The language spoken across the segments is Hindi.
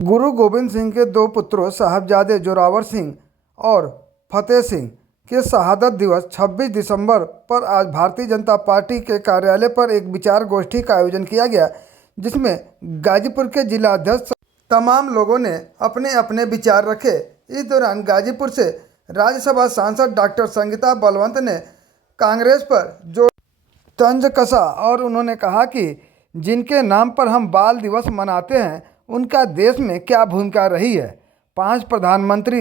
गुरु गोविंद सिंह के दो पुत्रों साहबजादे जोरावर सिंह और फतेह सिंह के शहादत दिवस 26 दिसंबर पर आज भारतीय जनता पार्टी के कार्यालय पर एक विचार गोष्ठी का आयोजन किया गया, जिसमें गाजीपुर के जिला अध्यक्ष तमाम लोगों ने अपने अपने विचार रखे। इस दौरान गाजीपुर से राज्यसभा सांसद डॉक्टर संगीता बलवंत ने कांग्रेस पर जो तंज कसा और उन्होंने कहा कि जिनके नाम पर हम बाल दिवस मनाते हैं उनका देश में क्या भूमिका रही है। 5 प्रधानमंत्री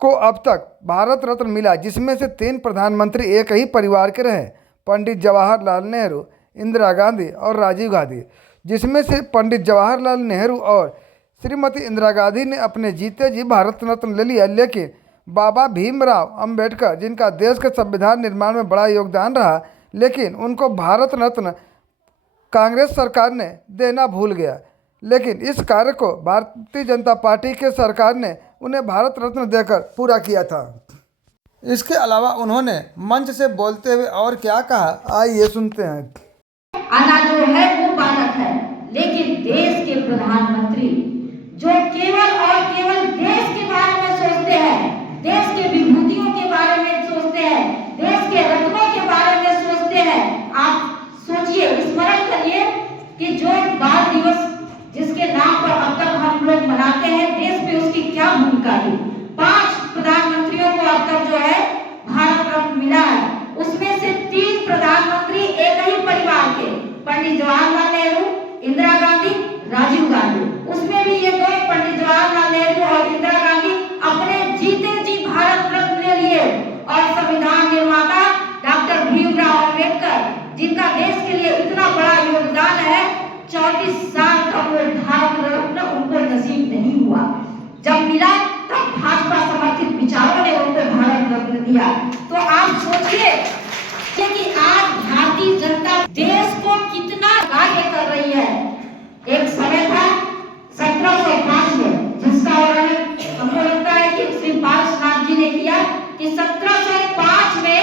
को अब तक भारत रत्न मिला, जिसमें से 3 प्रधानमंत्री एक ही परिवार के रहे, पंडित जवाहरलाल नेहरू, इंदिरा गांधी और राजीव गांधी, जिसमें से पंडित जवाहरलाल नेहरू और श्रीमती इंदिरा गांधी ने अपने जीते जी भारत रत्न ले लिया, लेकिन बाबा भीमराव अंबेडकर, जिनका देश के संविधान निर्माण में बड़ा योगदान रहा, लेकिन उनको भारत रत्न कांग्रेस सरकार ने देना भूल गया। लेकिन इस कार्य को भारतीय जनता पार्टी के सरकार ने उन्हें भारत रत्न देकर पूरा किया था। इसके अलावा उन्होंने मंच से बोलते हुए और क्या कहा, आइए सुनते हैं। आना जो है वो बालक है, लेकिन देश के प्रधानमंत्री जो केवल और केवल देश के बारे में सोचते हैं, देश के विभूतियों के बारे में सोचते हैं, देश के रत्नों के बारे में सोचते हैं। आप सोचिए, स्मरण करिए कि जो बाल दिवस जिसके नाम पर अब तक हम लोग मनाते हैं, देश में उसकी क्या भूमिका थी। 5 प्रधानमंत्रियों को अब तक जो है भारत रत्न मिला है, उसमें से 3 प्रधानमंत्री एक ही परिवार के, पंडित जवाहरलाल नेहरू, इंदिरा गांधी, राजीव गांधी। उसमें भी ये 2 पंडित जवाहरलाल नेहरू और इंदिरा गांधी अपने जीते जी भारत रत्न ले लिए, और संविधान निर्माता डॉक्टर भीमराव अंबेडकर, जिनका देश के लिए इतना बड़ा योगदान है, 34 साल तक वो भारत रत्न उनको नसीब नहीं हुआ। जब मिला तब भाजपा समर्थित विचारों ने उनको भारत रत्न दिया। तो आप सोचिए कि आज भारतीय जनता देश को कितना कार्य कर रही है। एक समय था 1705 में, जिसका वर्णन हमको लगता है कि श्री पार्श्वनाथ जी ने किया, कि 1705 में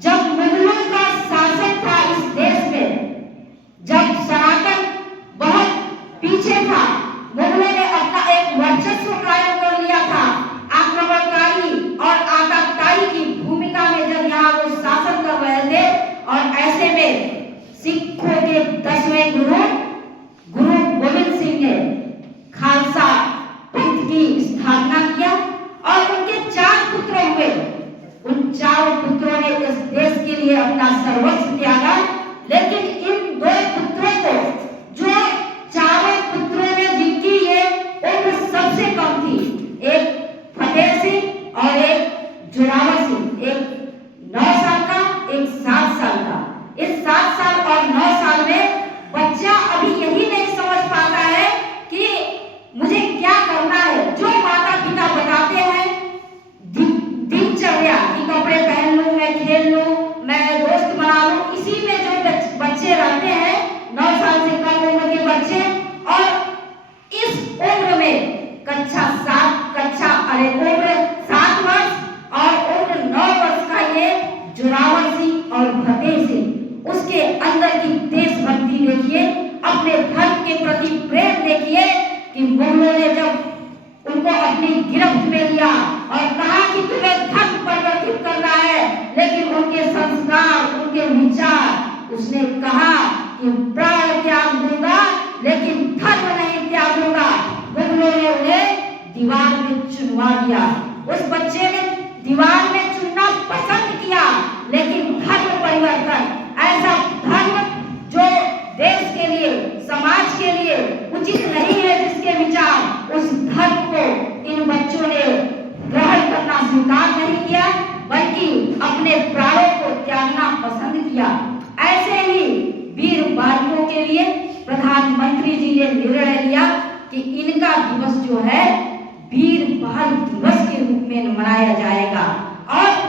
जब मुगलों का शासन था इस देश में, जब सनातन बहुत पीछे था, मुगलों ने अपना एक वर्चस्व कायम कर लिया था। आक्रमणकारी और आतंककारी की भूमिका में जब यहाँ वो शासन कर रहे थे, और ऐसे में सिखों के 10वें गुरु गोविंद सिंह ने खालसा पंथ की स्थापना किया, और उनके 4 पुत्र हुए। उन 4 पुत्रों ने इस देश के लिए अपना सर्वस्व त्यागा, लेकिन इन 2 पुत्रों को, जो 4 पुत्रों में जिनकी ये उम्र सबसे कम थी, एक फतेह सिंह और एक जोरावर सिंह, एक 9 साल का, एक 7 साल का। इस 7 साल और 9 साल में बच्चा अभी यही नहीं समझ पाता है कि मुझे क्या करना है। जो माता पिता बताते हैं दिनचर्या कि कपड़े पहन लूं, मैं खेल लूं, मैं दोस्त बना लूं, इसी में जो बच्चे रहते हैं, 9 साल से कम उम्र के बच्चे, और इस उम्र में उम्र 7 वर्ष और उम्र 9 वर्ष का ये जोरावर सिंह और फतेह सिंह, उसके अंदर की देशभक्ति देखिए, अपने धर्म के प्रति प्रेम देखिए, कि मुगलों ने जब उनको अपनी गिरफ्त में लिया और कहा कि तुम्हें धर्म परिवर्तित करना है, लेकिन उनके संस्कार, उनके विचार, उसने कहा कि प्राण त्याग दूंगा लेकिन धर्म नहीं त्यागूंगा। मुगलों ने उन्हें दीवार में चुनवा दिया। उस बच्चे ने दीवार में चुनना पसंद किया, लेकिन धर्म परिवर्तन, ऐसा धर्म जो देश के लिए, समाज के लिए उचित नहीं है, जिसके विचार, उस धर्म को इन बच्चों ने ग्रहण करना स्वीकार नहीं किया, बल्कि अपने प्राणों को त्यागना पसंद किया। ऐसे ही वीर बालकों के लिए प्रधानमंत्री जी ने निर्णय लिया कि इनका दिवस जो है वीर बाल दिवस के रूप में मनाया जाएगा, और